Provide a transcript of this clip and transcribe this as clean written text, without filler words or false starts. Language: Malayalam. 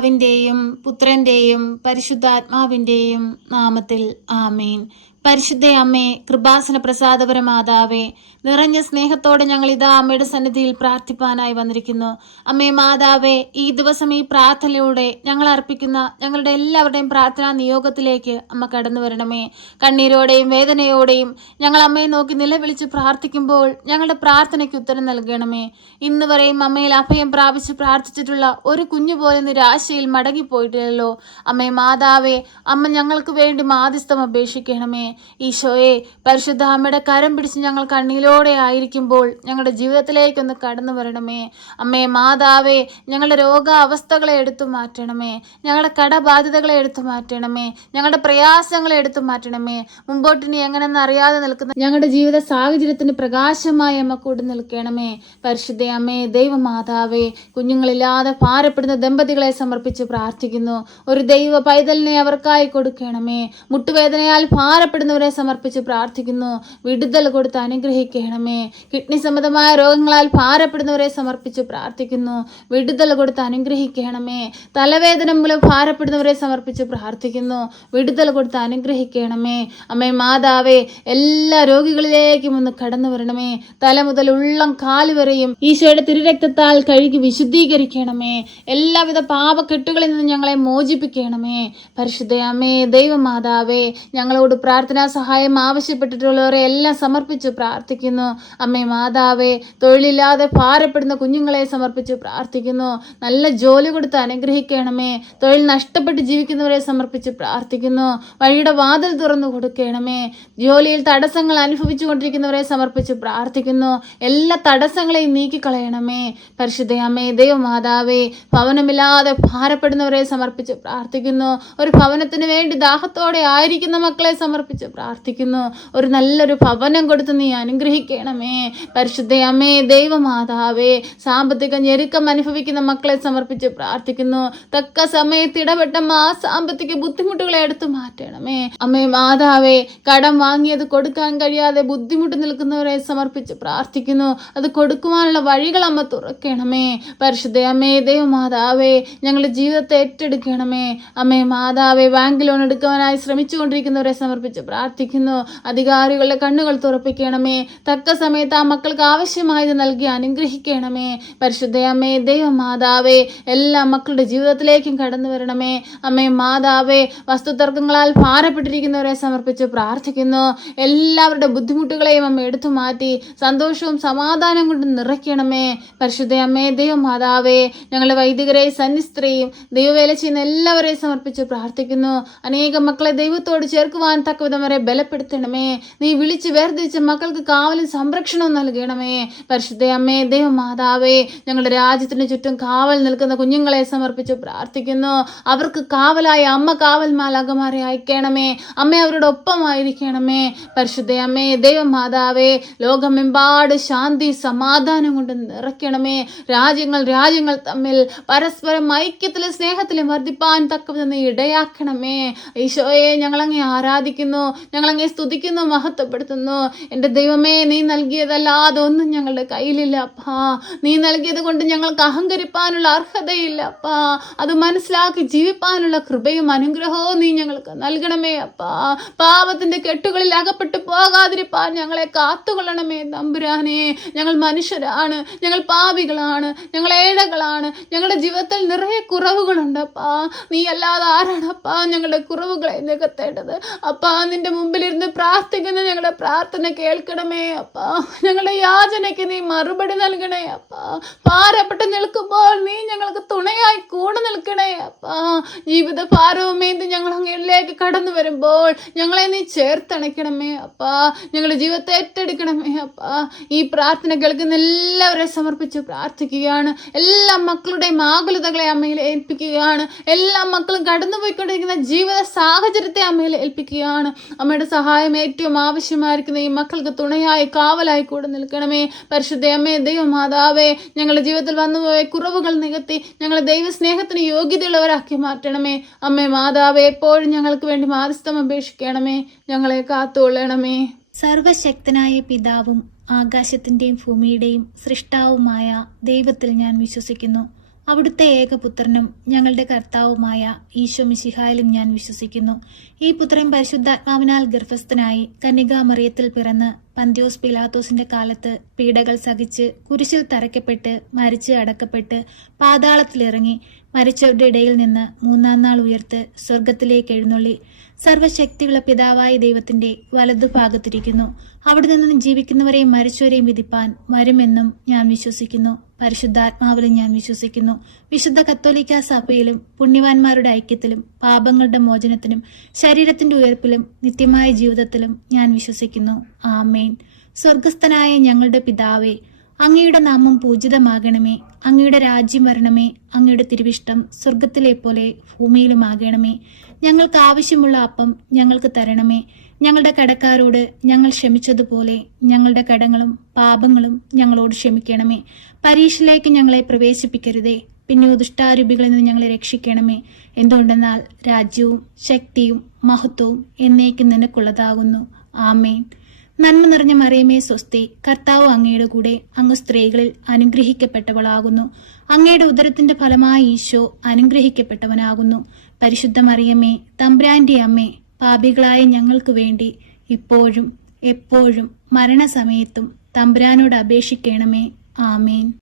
പിതാവിൻ്റെയും പുത്രൻ്റെയും പരിശുദ്ധാത്മാവിൻ്റെയും നാമത്തിൽ ആമേൻ. പരിശുദ്ധ അമ്മേ, കൃപാസന പ്രസാദപര മാതാവേ, നിറഞ്ഞ സ്നേഹത്തോടെ ഞങ്ങൾ ഇതാ അമ്മയുടെ സന്നിധിയിൽ പ്രാർത്ഥിപ്പാനായി വന്നിരിക്കുന്നു. അമ്മേ മാതാവേ, ഈ ദിവസം ഈ പ്രാർത്ഥനയിലൂടെ ഞങ്ങൾ അർപ്പിക്കുന്ന ഞങ്ങളുടെ എല്ലാവരുടെയും പ്രാർത്ഥനാ നിയോഗത്തിലേക്ക് അമ്മ കടന്നു വരണമേ. കണ്ണീരോടെയും വേദനയോടെയും ഞങ്ങൾ അമ്മയെ നോക്കി നിലവിളിച്ച് പ്രാർത്ഥിക്കുമ്പോൾ ഞങ്ങളുടെ പ്രാർത്ഥനയ്ക്ക് ഉത്തരം നൽകണമേ. ഇന്ന് വരെയും അമ്മയിൽ അഭയം പ്രാപിച്ച് പ്രാർത്ഥിച്ചിട്ടുള്ള ഒരു കുഞ്ഞു പോലെ നിരാശയിൽ മടങ്ങിപ്പോയിട്ടില്ലല്ലോ. അമ്മേ മാതാവേ, അമ്മ ഞങ്ങൾക്ക് വേണ്ടി മാധ്യസ്ഥം അപേക്ഷിക്കണമേ. ഈശോയെ, പരിശുദ്ധ അമ്മയുടെ കരം പിടിച്ച് ഞങ്ങൾ കണ്ണീരോടെ ആയിരിക്കുമ്പോൾ ഞങ്ങളുടെ ജീവിതത്തിലേക്കൊന്ന് കടന്നു വരണമേ. അമ്മേ മാതാവേ, ഞങ്ങളുടെ രോഗാവസ്ഥകളെ എടുത്തു മാറ്റണമേ. ഞങ്ങളുടെ കടബാധ്യതകളെ എടുത്തു മാറ്റണമേ. ഞങ്ങളുടെ പ്രയാസങ്ങളെ എടുത്തു മാറ്റണമേ. മുമ്പോട്ടിനി എങ്ങനെയെന്ന് അറിയാതെ നിൽക്കുന്ന ഞങ്ങളുടെ ജീവിത സാഹചര്യത്തിന് പ്രകാശമായി അമ്മ കൂടി നിൽക്കണമേ. പരിശുദ്ധ അമ്മേ, ദൈവമാതാവേ, കുഞ്ഞുങ്ങളില്ലാതെ ഭാരപ്പെടുന്ന ദമ്പതികളെ സമർപ്പിച്ച് പ്രാർത്ഥിക്കുന്നു. ഒരു ദൈവ പൈതലിനെ അവർക്കായി കൊടുക്കണമേ. മുട്ടുവേദനയാൽ ഭാരപ്പെടുന്നവരെ സമർപ്പിച്ച് പ്രാർത്ഥിക്കുന്നു. വിടുതൽ കൊടുത്ത് അനുഗ്രഹിക്കണമേ. കിഡ്നി സംബന്ധമായ രോഗങ്ങളാൽ ഭാരപ്പെടുന്നവരെ സമർപ്പിച്ച് പ്രാർത്ഥിക്കുന്നു. വിടുതൽ കൊടുത്ത് അനുഗ്രഹിക്കണമേ. തലവേദന മൂലം ഭാരപ്പെടുന്നവരെ സമർപ്പിച്ച് പ്രാർത്ഥിക്കുന്നു. വിടുതൽ കൊടുത്ത് അനുഗ്രഹിക്കണമേ. അമ്മേ മാതാവേ, എല്ലാ രോഗികളിലേക്കും ഒന്ന് കടന്നു വരണമേ. തല മുതൽ ഉള്ളം കാല് വരെയും ഈശോയുടെ തിരുരക്തത്താൽ കഴുകി വിശുദ്ധീകരിക്കണമേ. എല്ലാവിധ പാപക്കെട്ടുകളിൽ നിന്ന് ഞങ്ങളെ മോചിപ്പിക്കണമേ. പരിശുദ്ധ അമ്മേ, ദൈവമാതാവേ, ഞങ്ങളോട് പ്രാർത്ഥനാ സഹായം ആവശ്യപ്പെട്ടിട്ടുള്ളവരെ എല്ലാം സമർപ്പിച്ച് പ്രാർത്ഥിക്കുന്നു. അമ്മേ മാതാവേ, തൊഴിലില്ലാതെ ഭാരപ്പെടുന്ന കുഞ്ഞുങ്ങളെ സമർപ്പിച്ച് പ്രാർത്ഥിക്കുന്നു. നല്ല ജോലി കൊടുത്ത് അനുഗ്രഹിക്കണമേ. തൊഴിൽ നഷ്ടപ്പെട്ട് ജീവിക്കുന്നവരെ സമർപ്പിച്ച് പ്രാർത്ഥിക്കുന്നു. വഴിയുടെ വാതിൽ തുറന്നു കൊടുക്കണമേ. ജോലിയിൽ തടസ്സങ്ങൾ അനുഭവിച്ചു കൊണ്ടിരിക്കുന്നവരെ സമർപ്പിച്ച് പ്രാർത്ഥിക്കുന്നു. എല്ലാ തടസ്സങ്ങളെയും നീക്കിക്കളയണമേ. പരിശുദ്ധ അമ്മേ, ദൈവമാതാവേ, ഭവനമില്ലാതെ ഭാരപ്പെടുന്നവരെ സമർപ്പിച്ച് പ്രാർത്ഥിക്കുന്നു. ഒരു ഭവനത്തിന് വേണ്ടി ദാഹത്തോടെ ആയിരിക്കുന്ന മക്കളെ സമർപ്പിച്ച് പ്രാർത്ഥിക്കുന്നു. ഒരു നല്ലൊരു ഭവനം കൊടുത്ത് നീ അനുഗ്രഹിക്കണമേ. പരിശുദ്ധ അമ്മേ, ദൈവമാതാവേ, സാമ്പത്തിക ഞെരുക്കം അനുഭവിക്കുന്ന മക്കളെ സമർപ്പിച്ച് പ്രാർത്ഥിക്കുന്നു. തക്ക സമയത്ത് ഇടപെട്ട ആ സാമ്പത്തിക ബുദ്ധിമുട്ടുകളെ എടുത്തു മാറ്റണമേ. അമ്മേ മാതാവേ, കടം വാങ്ങിയത് കൊടുക്കാൻ കഴിയാതെ ബുദ്ധിമുട്ട് നിൽക്കുന്നവരെ സമർപ്പിച്ച് പ്രാർത്ഥിക്കുന്നു. അത് കൊടുക്കുവാനുള്ള വഴികൾ അമ്മ തുറക്കണമേ. പരിശുദ്ധ അമ്മേ, ദൈവമാതാവേ, ഞങ്ങളുടെ ജീവിതത്തെ ഏറ്റെടുക്കണമേ. അമ്മേ മാതാവേ, ബാങ്ക് ലോൺ എടുക്കുവാനായി ശ്രമിച്ചുകൊണ്ടിരിക്കുന്നവരെ സമർപ്പിച്ച് പ്രാർത്ഥിക്കുന്നു. അധികാരികളുടെ കണ്ണുകൾ തുറപ്പിക്കണമേ. തക്ക സമയത്ത് ആ മക്കൾക്ക് ആവശ്യമായത് നൽകി അനുഗ്രഹിക്കണമേ. പരിശുദ്ധ അമ്മേ, ദൈവമാതാവേ, എല്ലാ മക്കളുടെ ജീവിതത്തിലേക്കും കടന്നു വരണമേ. അമ്മേ മാതാവേ, വസ്തുതർക്കങ്ങളാൽ ഭാരപ്പെട്ടിരിക്കുന്നവരെ സമർപ്പിച്ച് പ്രാർത്ഥിക്കുന്നു. എല്ലാവരുടെ ബുദ്ധിമുട്ടുകളെയും അമ്മ എടുത്തു മാറ്റി സന്തോഷവും സമാധാനം കൊണ്ട് നിറയ്ക്കണമേ. പരിശുദ്ധ അമ്മേ, ദൈവമാതാവേ, ഞങ്ങളുടെ വൈദികരെ, സന്യസ്ത്രീയും ദൈവവേല ചെയ്യുന്ന എല്ലാവരെയും സമർപ്പിച്ച് പ്രാർത്ഥിക്കുന്നു. അനേകം മക്കളെ ദൈവത്തോട് ചേർക്കുവാൻ തക്കവിധം വരെ ബലപ്പെടുത്തണമേ. നീ വിളിച്ച് വേർതിരിച്ച മക്കൾക്ക് കാവലും സംരക്ഷണവും നൽകണമേ. പരിശുദ്ധ അമ്മേ, ദൈവമാതാവേ, ഞങ്ങളുടെ രാജ്യത്തിന് ചുറ്റും കാവൽ നിൽക്കുന്ന കുഞ്ഞുങ്ങളെ സമർപ്പിച്ച് പ്രാർത്ഥിക്കുന്നു. അവർക്ക് കാവലായി അമ്മ കാവൽ മാലാഖമാരെ അയക്കണമേ. അമ്മ അവരുടെ ഒപ്പമായിരിക്കണമേ. പരിശുദ്ധ അമ്മേ, ദൈവമാതാവേ, ലോകമെമ്പാട് ശാന്തി സമാധാനം കൊണ്ട് നിറയ്ക്കണമേ. രാജ്യങ്ങൾ തമ്മിൽ പരസ്പരം ഐക്യത്തിലും സ്നേഹത്തിലും വർദ്ധിപ്പാൻ തക്കവിധം ഇടയാക്കണമേ. ഈശോയെ, ഞങ്ങളങ്ങേ ആരാധിക്കുന്നു, ഞങ്ങളങ്ങേ സ്തുതിക്കുന്നു, മഹത്വപ്പെടുത്തുന്നു. എൻ്റെ ദൈവമേ, നീ നൽകിയതല്ലാതെ ഒന്നും ഞങ്ങളുടെ കയ്യിലില്ല അപ്പാ. നീ നൽകിയത് കൊണ്ട് ഞങ്ങൾക്ക് അഹങ്കരിപ്പാനുള്ള അർഹതയില്ല അപ്പാ. അത് മനസ്സിലാക്കി ജീവിപ്പാനുള്ള കൃപയും അനുഗ്രഹവും നീ ഞങ്ങൾക്ക് നൽകണമേ അപ്പാ. പാപത്തിന്റെ കെട്ടുകളിൽ അകപ്പെട്ടു പോകാതിരിപ്പാൻ ഞങ്ങളെ കാത്തുകൊള്ളണമേ തമ്പുരാനെ. ഞങ്ങൾ മനുഷ്യരാണ്, ഞങ്ങൾ പാപികളാണ്, ഞങ്ങൾ ഏഴകളാണ്. ഞങ്ങളുടെ ജീവിതത്തിൽ നിറയെ കുറവുകളുണ്ടപ്പാ. നീ അല്ലാതെ ആരാണപ്പാ ഞങ്ങളുടെ കുറവുകളെ നികത്തേണ്ടത്? അപ്പാ, നിന്റെ മുമ്പിലിരുന്ന് പ്രാർത്ഥിക്കുന്ന ഞങ്ങളുടെ പ്രാർത്ഥന കേൾക്കണമേ അപ്പാ. ഞങ്ങളുടെ യാചനയ്ക്ക് നീ മറുപടി നൽകണേ അപ്പാ. ഭാരപ്പെട്ട് നിൽക്കുമ്പോൾ നീ ഞങ്ങൾക്ക് തുണയായി കൂടെ നിൽക്കണേ അപ്പാ. ജീവിത ഭാരവുമേന്ത് ഞങ്ങൾ അങ്ങയിലേക്ക് കടന്നു വരുമ്പോൾ ഞങ്ങളെ നീ ചേർത്തണയ്ക്കണമേ അപ്പാ. ഞങ്ങളുടെ ജീവിതത്തെ ഏറ്റെടുക്കണമേ അപ്പാ. ഈ പ്രാർത്ഥന കേൾക്കുന്ന എല്ലാവരെയും സമർപ്പിച്ച് പ്രാർത്ഥിക്കുകയാണ്. എല്ലാ മക്കളുടെയും ആകുലതകളെ അമ്മയിൽ ഏൽപ്പിക്കുകയാണ്. എല്ലാ മക്കളും കടന്നുപോയിക്കൊണ്ടിരിക്കുന്ന ജീവിത സാഹചര്യത്തെ അമ്മയിൽ ഏൽപ്പിക്കുകയാണ്. അമ്മയുടെ സഹായം ഏറ്റവും ആവശ്യമായിരിക്കുന്ന ഈ മക്കൾക്ക് തുണയായി കാവലായി കൂടെ നിൽക്കണമേ. പരിശുദ്ധ അമ്മേ, ദൈവമാതാവേ, ഞങ്ങളുടെ ജീവിതത്തിൽ വന്നുപോയ കുറവുകൾ നികത്തി ഞങ്ങളെ ദൈവസ്നേഹത്തിന് യോഗ്യതയുള്ളവരാക്കി മാറ്റണമേ. അമ്മേ മാതാവേ, എപ്പോഴും ഞങ്ങൾക്ക് വേണ്ടി മാധ്യസ്ഥം അപേക്ഷിക്കണമേ. ഞങ്ങളെ കാത്തുകൊള്ളണമേ. സർവശക്തനായ പിതാവും ആകാശത്തിന്റെയും ഭൂമിയുടെയും സൃഷ്ടാവുമായ ദൈവത്തിൽ ഞാൻ വിശ്വസിക്കുന്നു. അവിടുത്തെ ഏകപുത്രനും ഞങ്ങളുടെ കർത്താവുമായ ഈശോ മിശിഹായിലും ഞാൻ വിശ്വസിക്കുന്നു. ഈ പുത്രൻ പരിശുദ്ധാത്മാവിനാൽ ഗർഭസ്ഥനായി കന്യകാമറിയത്തിൽ പിറന്ന് പന്ത്യോസ് പിലാത്തോസിന്റെ കാലത്ത് പീഡകൾ സഹിച്ച് കുരിശിൽ തറയ്ക്കപ്പെട്ട് മരിച്ച് അടക്കപ്പെട്ട് പാതാളത്തിലിറങ്ങി മരിച്ചവരുടെ ഇടയിൽ നിന്ന് മൂന്നാം നാൾ ഉയർത്ത് സ്വർഗത്തിലേക്ക് എഴുന്നള്ളി സർവശക്തിയുള്ള പിതാവായ ദൈവത്തിന്റെ വലതുഭാഗത്തിരിക്കുന്നു. അവിടെ നിന്ന് ജീവിക്കുന്നവരെയും മരിച്ചവരെയും വിധിപ്പാൻ വരുമെന്നും ഞാൻ വിശ്വസിക്കുന്നു. പരിശുദ്ധാത്മാവിലും ഞാൻ വിശ്വസിക്കുന്നു. വിശുദ്ധ കത്തോലിക്ക സഭയിലും പുണ്യവാന്മാരുടെ ഐക്യത്തിലും പാപങ്ങളുടെ മോചനത്തിനും ശരീരത്തിന്റെ ഉയർപ്പിലും നിത്യമായ ജീവിതത്തിലും ഞാൻ വിശ്വസിക്കുന്നു. ആമേൻ. സ്വർഗസ്ഥനായ ഞങ്ങളുടെ പിതാവേ, അങ്ങയുടെ നാമം പൂജിതമാകണമേ. അങ്ങയുടെ രാജ്യം വരണമേ. അങ്ങയുടെ തിരുവിഷ്ടം സ്വർഗത്തിലെ പോലെ ഭൂമിയിലുമാകണമേ. ഞങ്ങൾക്ക് ആവശ്യമുള്ള അപ്പം ഞങ്ങൾക്ക് തരണമേ. ഞങ്ങളുടെ കടക്കാരോട് ഞങ്ങൾ ക്ഷമിച്ചതുപോലെ ഞങ്ങളുടെ കടങ്ങളും പാപങ്ങളും ഞങ്ങളോട് ക്ഷമിക്കണമേ. പരീക്ഷയിലേക്ക് ഞങ്ങളെ പ്രവേശിപ്പിക്കരുതേ, പിന്നെ ദുഷ്ടാരൂപികളിൽ നിന്ന് ഞങ്ങളെ രക്ഷിക്കണമേ. എന്തുകൊണ്ടെന്നാൽ രാജ്യവും ശക്തിയും മഹത്വവും എന്നേക്കും നിനക്കുള്ളതാകുന്നു. ആമേൻ. നന്മ നിറഞ്ഞ മറിയമേ സ്വസ്തി, കർത്താവ് അങ്ങയുടെ കൂടെ, അങ്ങ് സ്ത്രീകളിൽ അനുഗ്രഹിക്കപ്പെട്ടവളാകുന്നു. അങ്ങയുടെ ഉദരത്തിന്റെ ഫലമായി ഈശോ അനുഗ്രഹിക്കപ്പെട്ടവനാകുന്നു. പരിശുദ്ധ മറിയമേ, തമ്പുരാന്റെ അമ്മേ, പാപികളായ ഞങ്ങൾക്ക് വേണ്ടി ഇപ്പോഴും എപ്പോഴും മരണസമയത്തും തമ്പുരാനോട് അപേക്ഷിക്കണമേ. ആമേൻ.